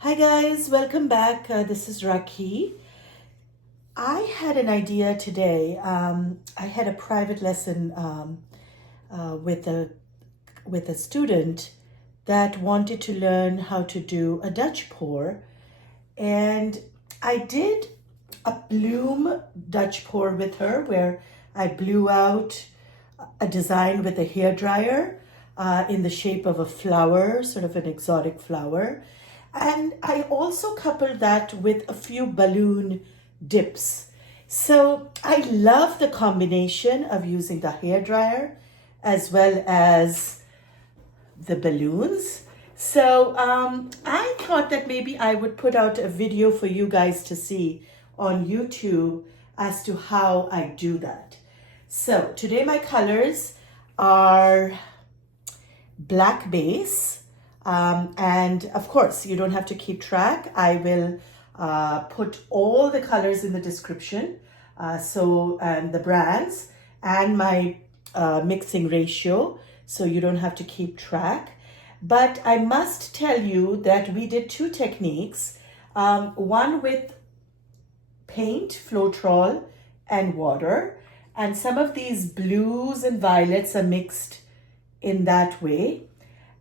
Hi guys, welcome back. This is Raki. I had an idea today. I had a private lesson with a student that wanted to learn how to do a Dutch pour, and I did a bloom Dutch pour with her where I blew out a design with a hair dryer in the shape of a flower, sort of an exotic flower. And I also coupled that with a few balloon dips. So I love the combination of using the hair dryer as well as the balloons. So I thought that maybe I would put out a video for you guys to see on YouTube as to how I do that. So today my colors are black base, and of course you don't have to keep track. I will put all the colors in the description, and the brands and my mixing ratio, so you don't have to keep track. But I must tell you that we did two techniques, one with paint, Floetrol, and water, and some of these blues and violets are mixed in that way.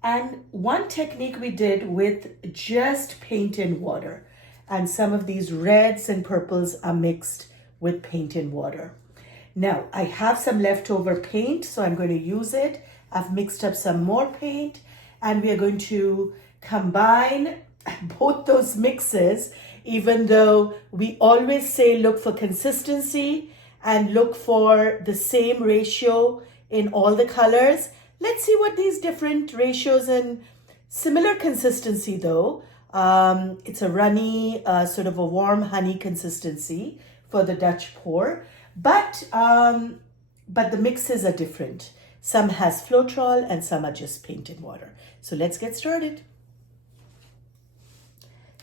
And one technique we did with just paint and water, and some of these reds and purples are mixed with paint and water. Now I have some leftover paint, so I'm going to use it. I've mixed up some more paint, and we are going to combine both those mixes, even though we always say look for consistency and look for the same ratio in all the colors. Let's see what these different ratios and similar consistency though. It's a runny, sort of a warm honey consistency for the Dutch pour, but the mixes are different. Some has Floetrol and some are just paint and water. So let's get started.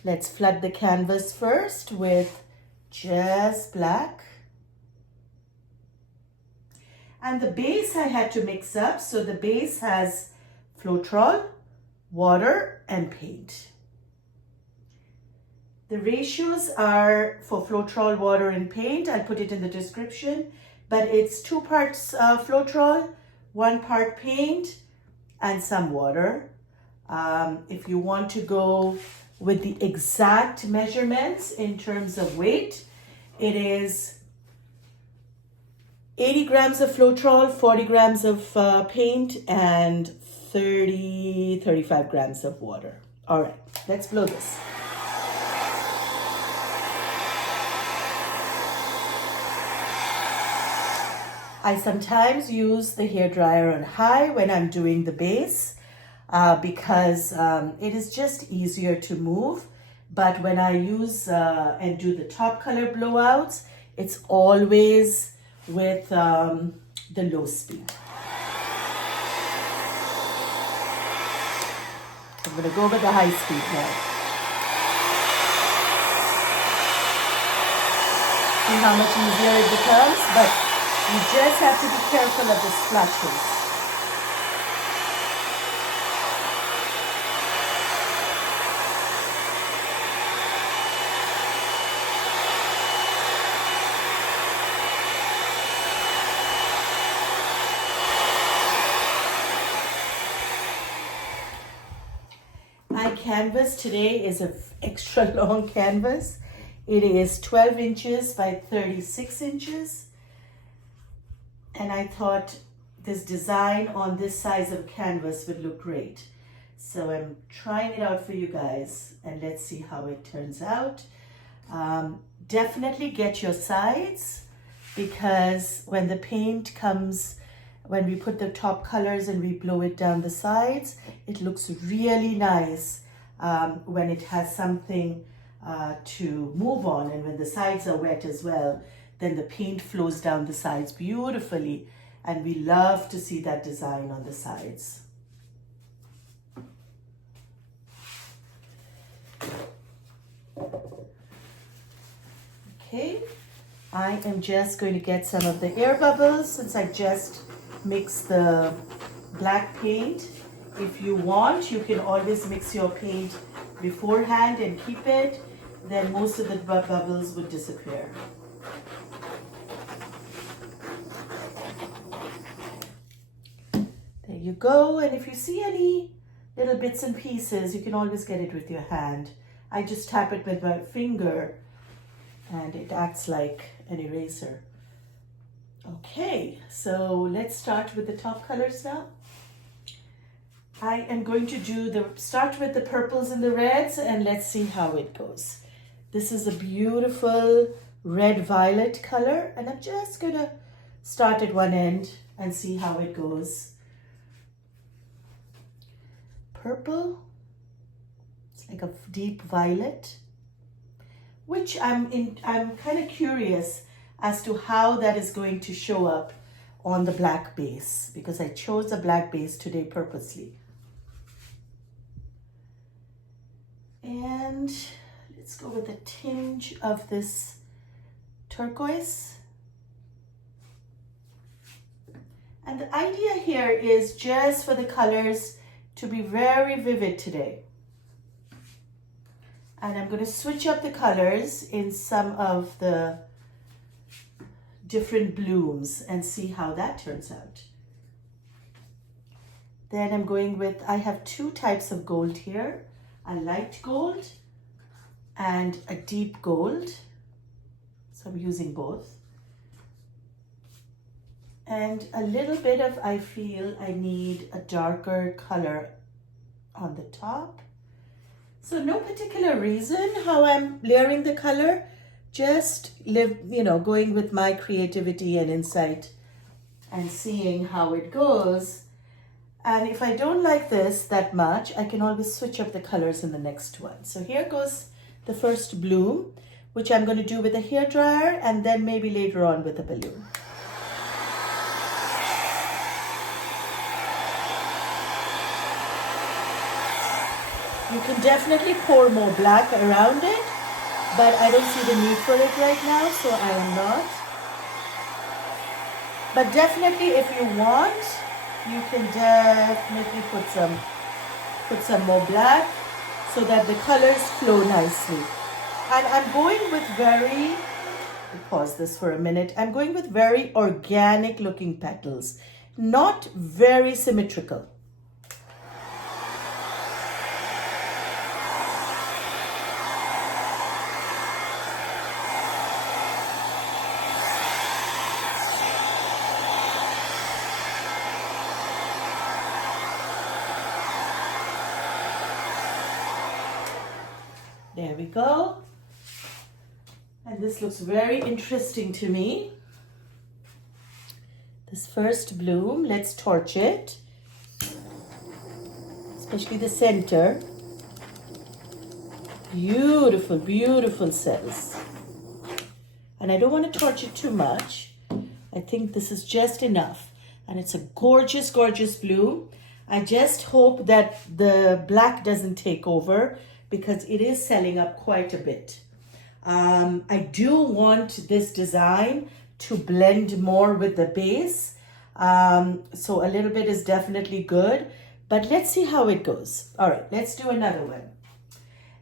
Let's flood the canvas first with just black. And the base I had to mix up. So the base has Floetrol, water, and paint. The ratios are for Floetrol, water, and paint. I'll put it in the description. But it's 2 parts Floetrol, 1 part paint, and some water. If you want to go with the exact measurements in terms of weight, it is 80 grams of Floetrol, 40 grams of paint, and 35 grams of water. All right, let's blow this. I sometimes use the hairdryer on high when I'm doing the base because it is just easier to move. But when I use and do the top color blowouts, it's always with the low speed. So I'm going to go with the high speed now. See how much easier it becomes, but you just have to be careful of the splashes. My canvas today is an extra long canvas. It is 12 inches by 36 inches. And I thought this design on this size of canvas would look great. So I'm trying it out for you guys, and let's see how it turns out. Definitely get your sides, because when the paint comes, when we put the top colors and we blow it down the sides, it looks really nice when it has something to move on, and when the sides are wet as well, then the paint flows down the sides beautifully, and we love to see that design on the sides. Okay, I am just going to get some of the air bubbles since I just mixed the black paint. If you want, you can always mix your paint beforehand and keep it, then most of the bubbles would disappear. There you go. And if you see any little bits and pieces, you can always get it with your hand. I just tap it with my finger and it acts like an eraser. Okay, so let's start with the top colors now. I am going to start with the purples and the reds, and let's see how it goes. This is a beautiful red-violet color, and I'm just gonna start at one end and see how it goes. Purple, it's like a deep violet, which I'm kind of curious as to how that is going to show up on the black base, because I chose a black base today purposely. And let's go with a tinge of this turquoise. And the idea here is just for the colors to be very vivid today. And I'm going to switch up the colors in some of the different blooms and see how that turns out. Then I'm going with, I have two types of gold here, a light gold and a deep gold. So I'm using both. And a little bit of, I feel I need a darker color on the top. So no particular reason how I'm layering the color. Just going with my creativity and insight and seeing how it goes. And if I don't like this that much, I can always switch up the colors in the next one. So here goes the first bloom, which I'm going to do with a hairdryer and then maybe later on with a balloon. You can definitely pour more black around it, but I don't see the need for it right now, so I am not. But definitely if you want, you can definitely put some more black so that the colors flow nicely. And I'm going with pause this for a minute. I'm going with very organic looking petals, not very symmetrical. There we go. And this looks very interesting to me. This first bloom, let's torch it, especially the center. Beautiful, beautiful cells. And I don't want to torch it too much. I think this is just enough. And it's a gorgeous, gorgeous bloom. I just hope that the black doesn't take over, because it is selling up quite a bit. I do want this design to blend more with the base. So a little bit is definitely good, but let's see how it goes. All right, let's do another one.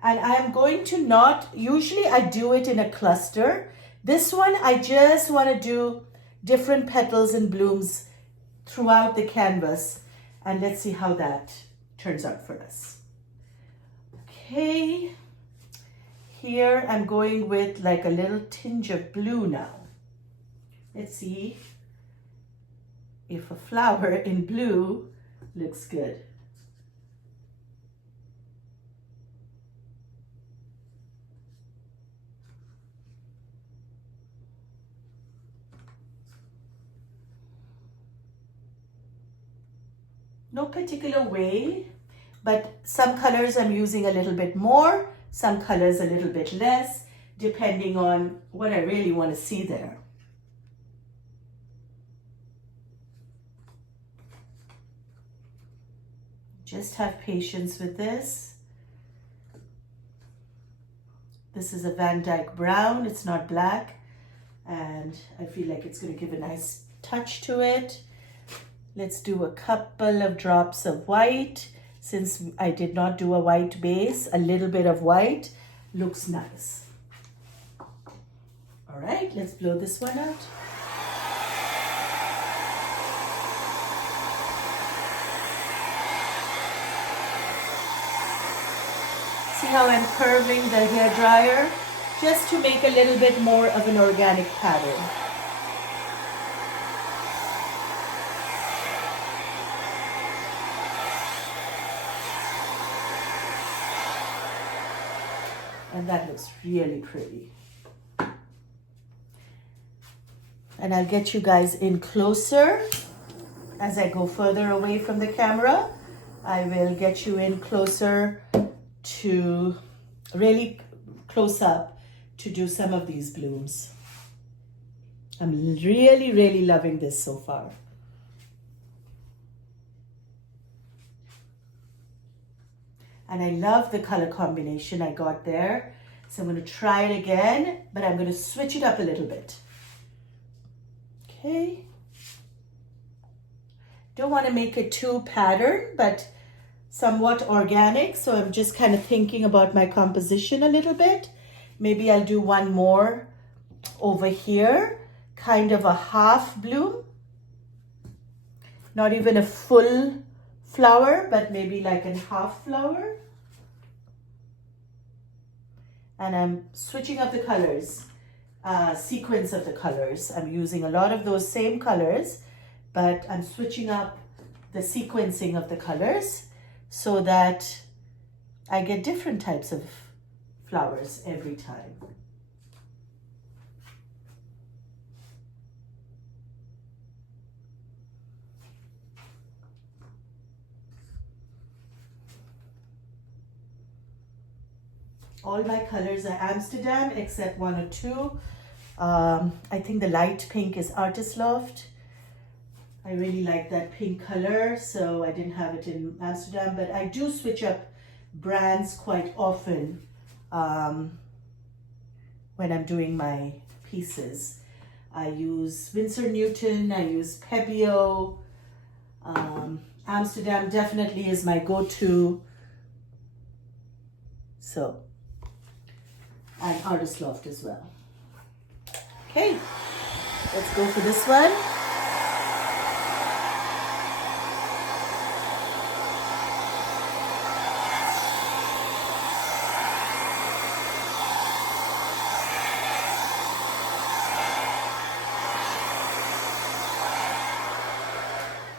And I'm going to usually I do it in a cluster. This one, I just want to do different petals and blooms throughout the canvas. And let's see how that turns out for us. Okay, here I'm going with like a little tinge of blue now. Let's see if a flower in blue looks good. No particular way, but some colors I'm using a little bit more, some colors a little bit less, depending on what I really want to see there. Just have patience with this. This is a Dyke Brown, it's not black, and I feel like it's going to give a nice touch to it. Let's do a couple of drops of white. Since I did not do a white base, a little bit of white looks nice. All right, let's blow this one out. See how I'm curving the hair dryer? Just to make a little bit more of an organic pattern. And that looks really pretty. And I'll get you guys in closer as I go further away from the camera. I will get you in closer to really close up to do some of these blooms. I'm really, really loving this so far. And I love the color combination I got there. So I'm going to try it again, but I'm going to switch it up a little bit. Okay. Don't want to make it too patterned, but somewhat organic. So I'm just kind of thinking about my composition a little bit. Maybe I'll do one more over here, kind of a half bloom. Not even a full flower, but maybe like a half flower. And I'm switching up the colors, sequence of the colors. I'm using a lot of those same colors, but I'm switching up the sequencing of the colors so that I get different types of flowers every time. All my colors are Amsterdam except one or two. I think the light pink is Artist Loft. I really like that pink color, so I didn't have it in Amsterdam, but I do switch up brands quite often when I'm doing my pieces. I use Winsor Newton, I use Pebeo. Amsterdam definitely is my go-to. So, and Artist Loft as well. Okay, let's go for this one.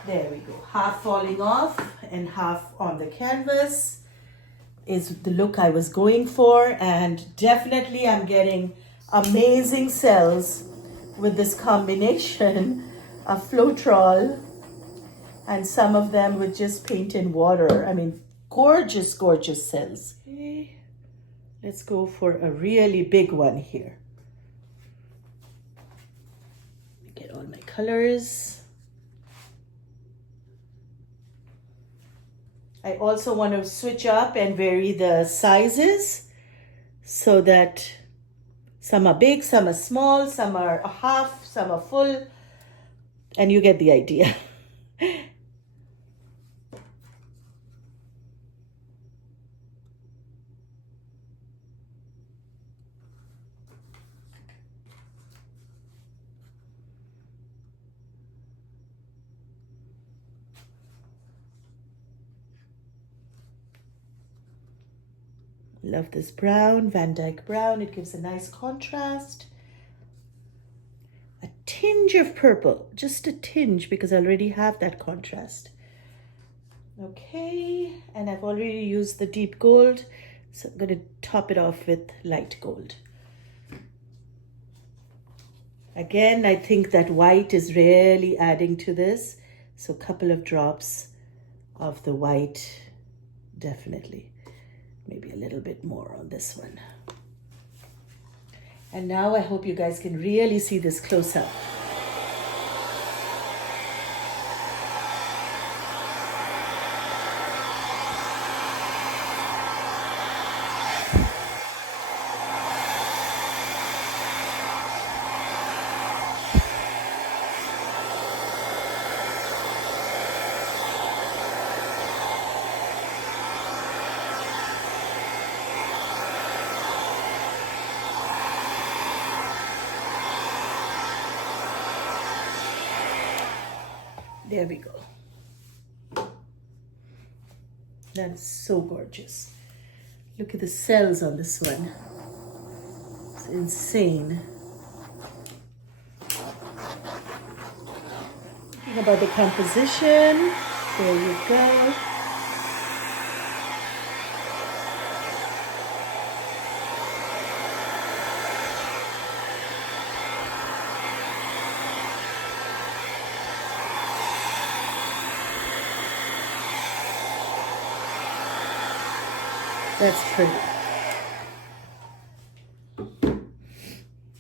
There we go, half falling off and half on the canvas is the look I was going for, and definitely I'm getting amazing cells with this combination of Floetrol and some of them with just paint and water. I mean, gorgeous, gorgeous cells. Okay, let's go for a really big one here. Get all my colors. I also want to switch up and vary the sizes so that some are big, some are small, some are a half, some are full, and you get the idea. Love this brown, Dyke Brown. It gives a nice contrast. A tinge of purple, just a tinge because I already have that contrast. Okay, and I've already used the deep gold, so I'm going to top it off with light gold. Again, I think that white is really adding to this, so a couple of drops of the white, definitely. Maybe a little bit more on this one. And now I hope you guys can really see this close up. There we go. That is so gorgeous. Look at the cells on this one. It's insane. Think about the composition. There you go. That's pretty.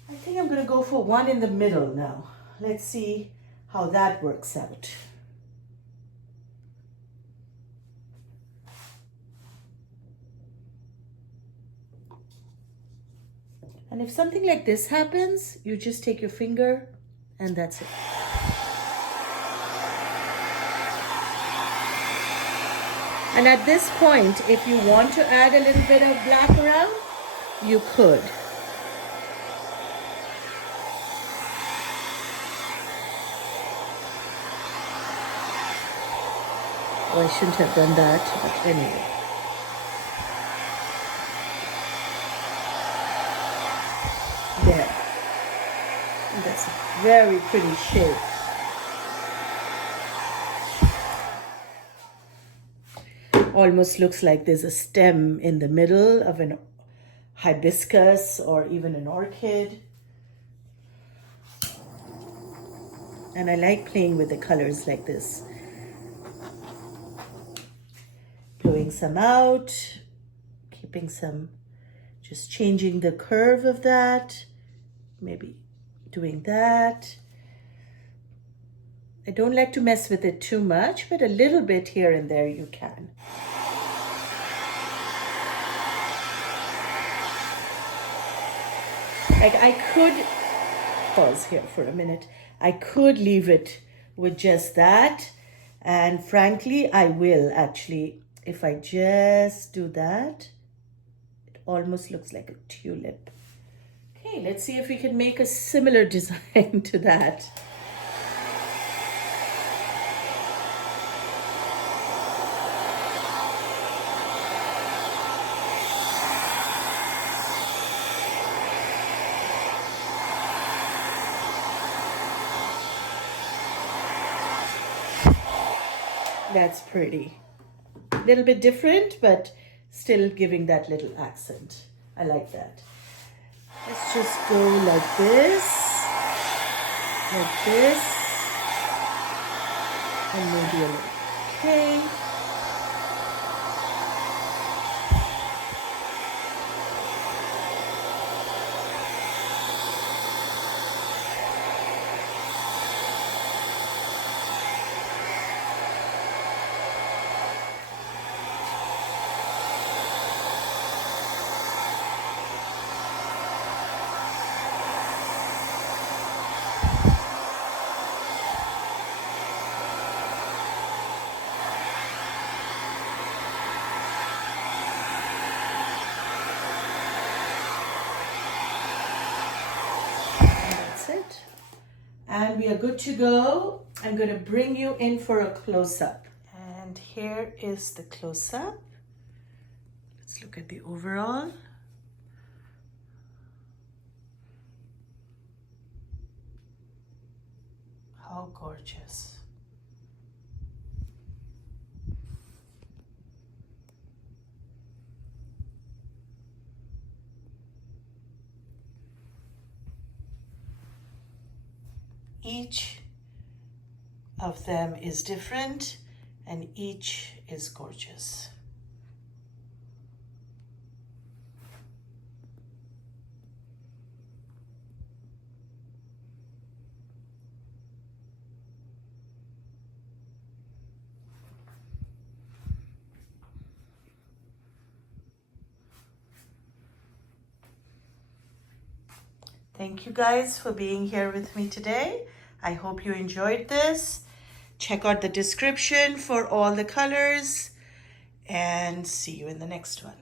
I think I'm gonna go for one in the middle now. Let's see how that works out. And if something like this happens, you just take your finger and that's it. And at this point, if you want to add a little bit of black around, you could. Oh, I shouldn't have done that, but anyway. There. That's a very pretty shape. Almost looks like there's a stem in the middle of an hibiscus or even an orchid. And I like playing with the colors like this. Blowing some out, keeping some, just changing the curve of that, maybe doing that. I don't like to mess with it too much, but a little bit here and there you can. Like I could pause here for a minute. I could leave it with just that. And frankly, I will actually, if I just do that, it almost looks like a tulip. Okay, let's see if we can make a similar design to that. That's pretty. A little bit different, but still giving that little accent. I like that. Let's just go like this, and maybe a little okay. And we are good to go. I'm going to bring you in for a close-up. And here is the close-up. Let's look at the overall. How gorgeous. Each of them is different and each is gorgeous. Thank you guys for being here with me today. I hope you enjoyed this. Check out the description for all the colors and see you in the next one.